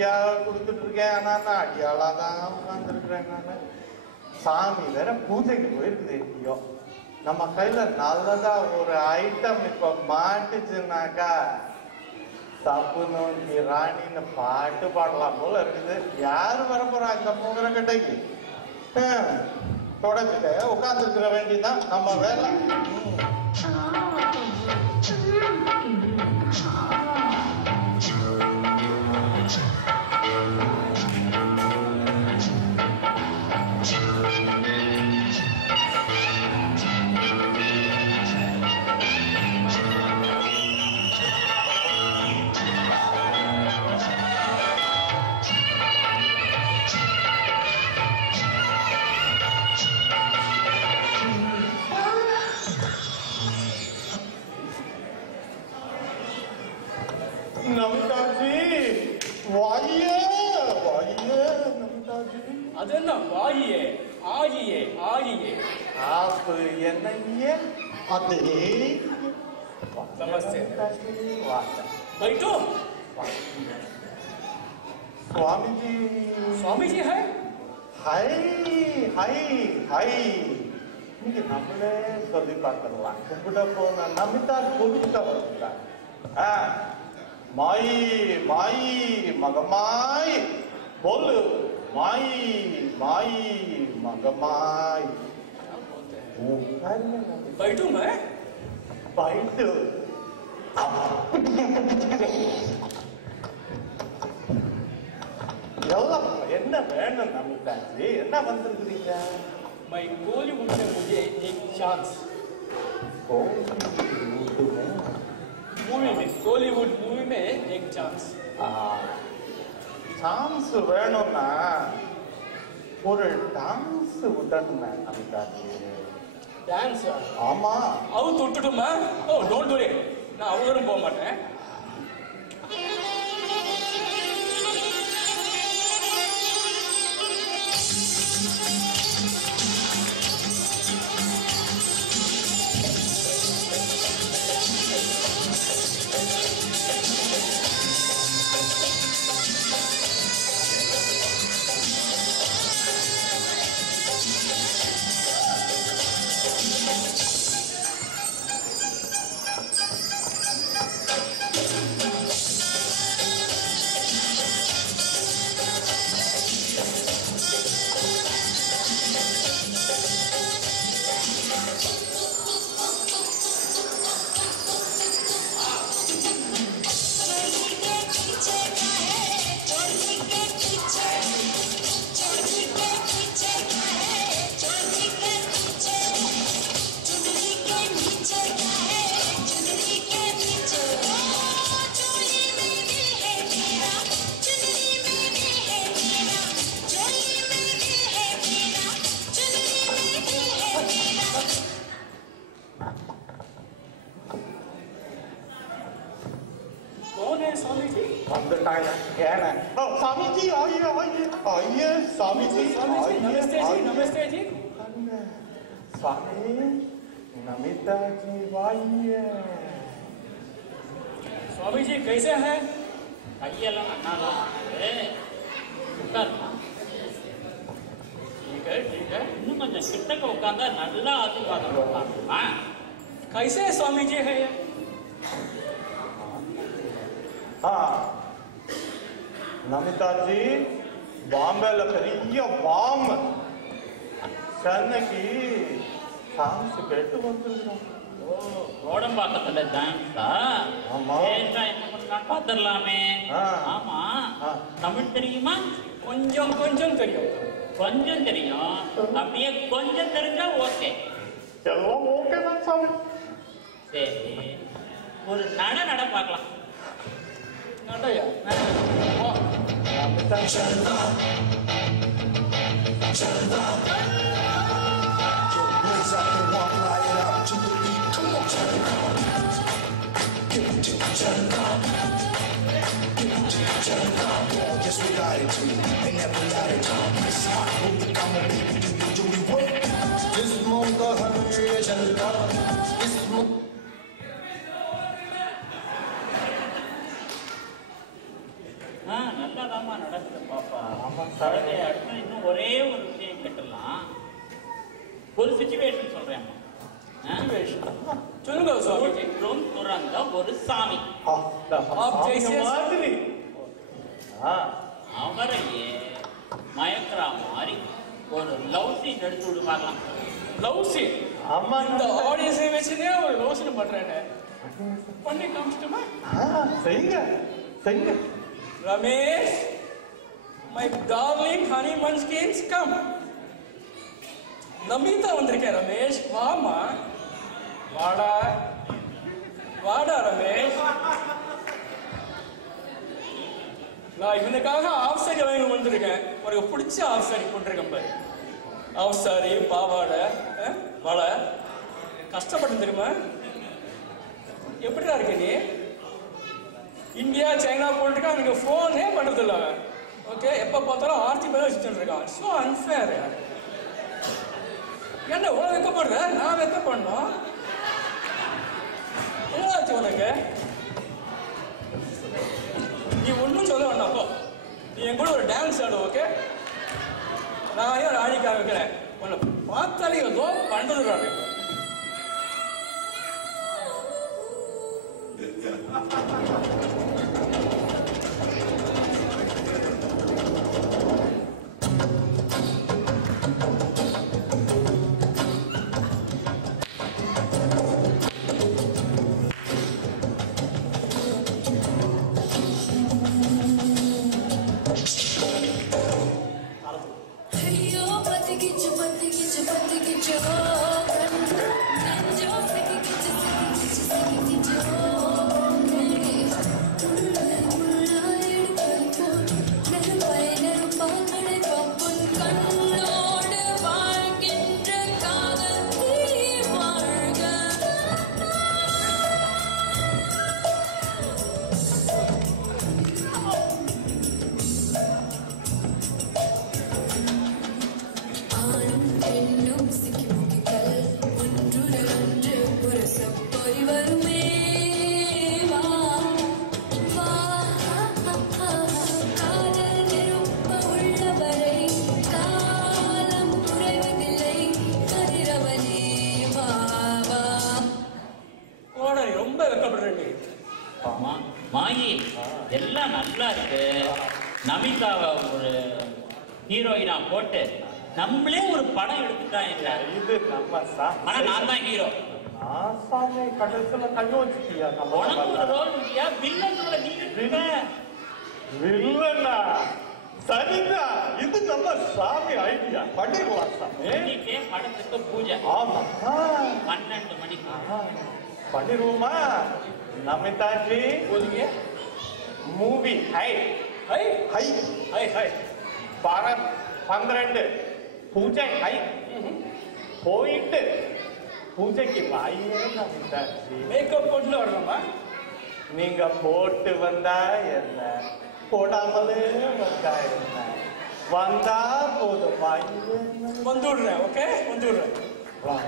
காஃபியா கொடுத்துட்டு இருக்கேன். ஆனா நான் அடியாளா தான் உட்கார்ந்துருக்கிறேன். நான் சாமி வேற பூஜைக்கு போயிருக்குது. எங்கேயோ நம்ம கையில நல்லதா ஒரு ஐட்டம் இப்ப மாட்டுச்சுன்னாக்கா தப்பு நோக்கி ராணின்னு பாட்டு பாடலாம் போல இருக்குது. யாரு வர போறா இந்த மூங்கிற கட்டைக்கு? தொடச்சிட்டு உட்கார்ந்துருக்கிற வேண்டியதான் நம்ம வேலை. நமிதாஜி வாயே வாயே நமிதாஜி. அது என்ன வாயே ஆகியே ஆகியே आप என்னையே அதே नमस्ते वाचा बैठो। स्वामी जी स्वामी जी है हाय हाय हाय நீங்க நம்மளே சொல்லி பார்க்கலாம். கும்பிட போன நமிதா கொடுக்க வருகிறார். மாயி மாயி மகமாய் बोल माई माई मगमाई बैठू मैं बैठ என்ன வேணும் நமிதாஜி? என்ன வந்திருக்கிறீங்க? मैं बॉलीवुड में मुझे एक चांस बॉलीवुड मूवी में एक चांस சான்ஸ் வேணும்னா ஒரு டான்ஸ் விடணும் நமிதாஜி. டான்ஸ்? ஆமா. அவு தொட்டுட்டுமா? ஓ டோன்ட் வரி, நான் அவரும் போக மாட்டேன். स्वामी जी आइए आइए आइए स्वामी जी नमस्ते जी नमस्ते जी स्वामी नमिता जी आइए। स्वामी जी कैसे हैं? ठीक है இன்னும் கொஞ்சம் கிட்டக்க உட்கார்ந்தா நல்லா ஆசீர்வாதம் கொடுப்பாங்க. कैसे स्वामी जी है? நமிதாஜி பாம்பேல பெரிய பாம்பு சென்னைக்கு சான்ஸ் கேட்டு வந்துருக்கோம். கோடம்பாக்கத்துல டான்ஸா? ஆமா. என்ன பண்ணலாம் பாத்துடலாமே. ஆமா, தமிழ் தெரியுமா? கொஞ்சம் கொஞ்சம் தெரியும். கொஞ்சம் தெரியும். அப்படியே கொஞ்சம் தெரிஞ்சா ஓகே. எல்லாம் ஓகே தான் சாமி. சரி, ஒரு நட பார்க்கலாம். நடையா? Chanda, Chanda, your legs up and walk right up to the beat. Come on, Chanda, give it to Chanda, give it to Chanda. Oh, yes we got it to you, ain't never got it to you. It's hot, movie, come on, baby, do you wait? This is more the hungry Chanda. This is more. நல்லா தாமா ஒரு situation சொல்றேன். சொல்லுங்க சுவாமிஜி. ரொம்ப துறந்த ஒரு சாமி மாதிரி அவரையே மயக்கிற மாதிரி ஒரு லவ் சீன் எடுத்து விடுவாங்களாம். Love scene? ஆமா, இந்த ஆடியன்ஸை வச்சுனே ஒரு லவ் சீன் பண்றேன்னு பண்ணி காமிச்சிட்டுமா? செய்யுங்க செய்யுங்க. Ramesh, my darling honey munchkins, come. Namitha வந்திருக்கேன் ரமேஷ், வாமா. வாடா வாடா ரமேஷ். நான் இவனுக்காக ஆஃப் சாரி வாங்கி வந்திருக்கேன். உனக்கு பிடிச்ச ஆஃப் சாரி போட்டிருக்கேன் பாரு. ஆஃப் சாரி, பாவாடை, வலை. கஷ்டப்பட்டு தெரியுமா? எப்படிடா இருக்க நீ? இந்தியா சைனா போட்டுருக்கா, அவனுக்கு ஃபோனே பண்ணுறது இல்லை. ஓகே, எப்போ பார்த்தாலும் ஆர்த்தி பேர் வச்சுட்டு இருக்கான். So unfair. என்ன உனக்கு வைக்கப்படுற? நான் வைக்க பண்ணோம். என்னாச்சு உனக்கு? நீ ஒன்றும் சொல்ல வேண்டாம். அப்போ நீ என் கூட ஒரு டான்ஸ் ஆடு. ஓகே, நான் ஏன் ஆடிக்காக வைக்கிறேன். உன்னை பார்த்தாலே ஏதோ பண்ணுறாங்க. மாயி எல்லாம் நல்லா இருக்கு. நமிதாவை ஒரு ஹீரோயினா போட்டு நம்மளே ஒரு படம் எடுத்துட்டா இல்ல? இது நம்ம ஆனா நான் தான் ஹீரோ. சாமி கடைசியில கண்ணு வச்சுட்டியா? உனக்கு ஒரு ரோல் இல்லையா? வில்லன்ல நீ இருக்க. வில்லனா? சரிதான், இது நம்ம சாமி ஐடியா. பண்ணிடலாம் சாமி. இன்னைக்கே படத்துக்கு பூஜை. ஆமா, 12 மணிக்கு பண்ணிடுவோமா? நமிதாஜி போதுங்க. Movie high high high high high. Bharat 12 பூஜை ஹை. போயிட்டு பூஜைக்கு வாயே நமிதாஜி. மேக்கப் போட்டு வரணுமா? நீங்க போட்டு வந்தா என்ன, போடாமலே வந்தா என்ன, வந்தா போதும் வாயே. வந்து விடுறேன். ஓகே, வந்து விடுறேன். வா